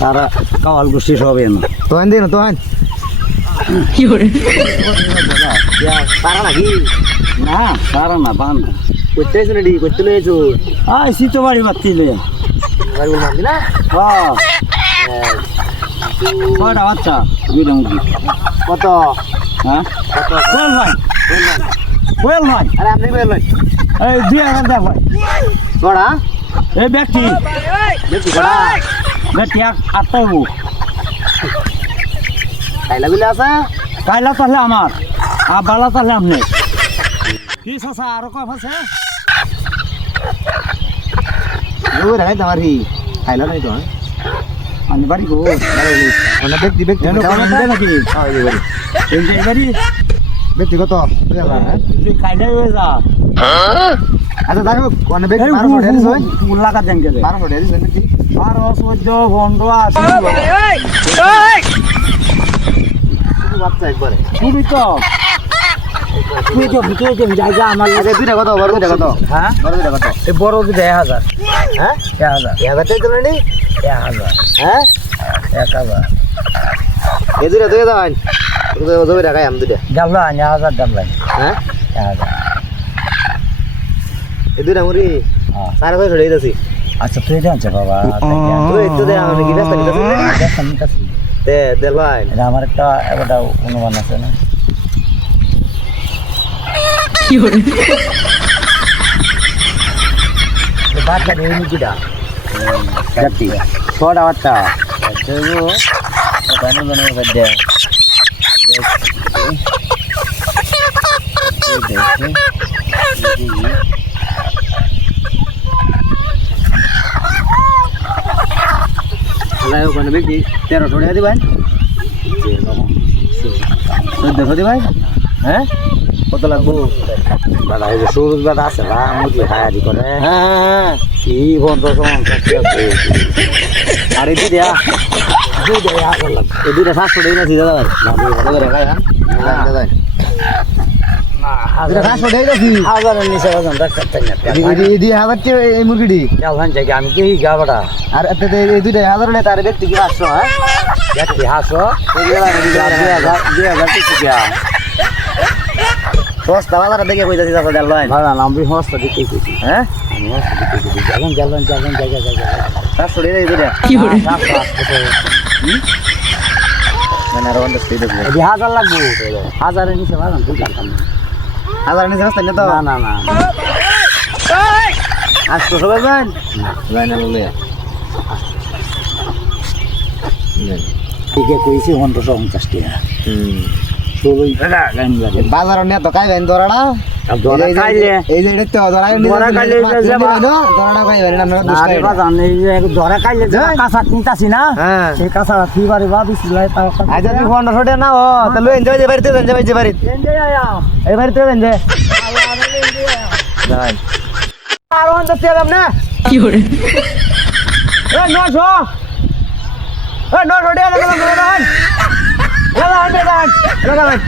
তারা কাওয়াল গোষ্ঠী সব এনো তোহান দিন তোহান কি করে পারা নাকি না তারা না বান করতে এসো রেডি করতে লয়েছো আই শীতো বাড়ি মারতি লইয়া গাড়ি বল মারবি না হ্যাঁ কয়টা বাচ্চা দুইটা মুরগি কত হ্যাঁ কত কোয়েল ভাই কোয়েল ভাই আরে আপনি বের লই এই 2000 দেখ ভাই বড়া এই ব্যক্তি দেখি বড়া ব্যক্তি আটটাই বউ খাইলা বিলে আছে কাইলা তাহলে আমার আর বালা তাহলে আপনি কি চাচা আরো কয় আছে ওই রাখাই তোমার হি খাইলা নাই তো আমি বাড়ি গো মানে ব্যক্তি ব্যক্তি নাকি এই বাড়ি ব্যক্তিগত তুই কাইলাই হয়ে যা আচ্ছা দেখো মানে ব্যক্তি 1200 ডেরিস হয় লাগা দেন কে 1200 ডেরিস হয় নাকি 12 14 15 শুধু বাচ্চা একবারে তুই তো জায়গা আমার আচ্ছা দুইটা কত বড় দুইটা কত হ্যাঁ বড় দুইটা কত এই বড় দুটো 1000 হ্যাঁ 1000 এবার তাই দিলেন 1000 হ্যাঁ 1000 এই দুইটা দুই দাও দুই টাকায় আম দুইটা ডাবলা 1000 ডাবলা হ্যাঁ 1000 এই দুইটা মুড়ি সাড়ে 600 দিতেছি আচ্ছা তুই জানছে বাবা তুই একটু দে আমি কি ব্যস্ত নিতেছি তে দেল ভাই আমার একটা অনুমান আছে না কি করে বাচ্চা নেই মুরগিটা দেখি ছটা বাচ্চা ওখানে বেশি 1300 টাকা দিবেন 1400 দিবেন হ্যাঁ কত লাগবো দাদা এই যে সবুজ দাদা আছে না মুরগি হায়ারি করে হ্যাঁ কি বন্ধ আর এই দুইটা এই দুইটা 700 টাকা দিছি দাদা দাদা রেখাই হ্যাঁ দাদা এটা 700 টাকা দিছি হাজারের নিচে বাজান ডাক্তার এই 2000 এই মুরগিটি যাওয়ান জায়গা আমি কি গাবড়া আর এই দুইটা 1000 হলে তার ব্যক্তি কি 500 হ্যাঁ দেখি হাসো এই গেলা 2000 টাকা সস্তা বাজারে দেখে কইতাছি দাদা দেল ভাই ভাড়া নামবি হস্ত দিতে কইছি হ্যাঁ আমি হস্ত দিতে কইছি যাবেন জায়গা 700 টাকা এই দুইটা কি করে মানে আর বন্ধ স্পিড আছে এই 1000 লাগবো হাজারের নিচে বাজান তুই জানতাম না 1000 নিচে সস্তা না তো না আজ তো সবাই যান যাই না বলে ঠিক কইছি 1550 টাকা ষোলোই টাকা গাইন লাগে বাজার নিয়ে তো খাইবেন দরাড়া দরা খাইলে এই যে এটা তো দরাই দরা খাইলে দরাড়া খাইবেন আপনারা দুষ্ট আরে বাজান এই যে দরা খাইলে যে কাঁচা নিতাছি না হ্যাঁ এই কাঁচা ফি বাড়ি বা বিসলাই তাও আজ যদি 1500 টাকা না ও তাহলে এনজয় যে বাড়িতে যান যাবে যে বাড়িতে এই বাড়িতে যান যে যাই আর ওন তো তেলাম না কি করে এ 900 এ 900 টাকা লাগান লাগান লাগান লাগান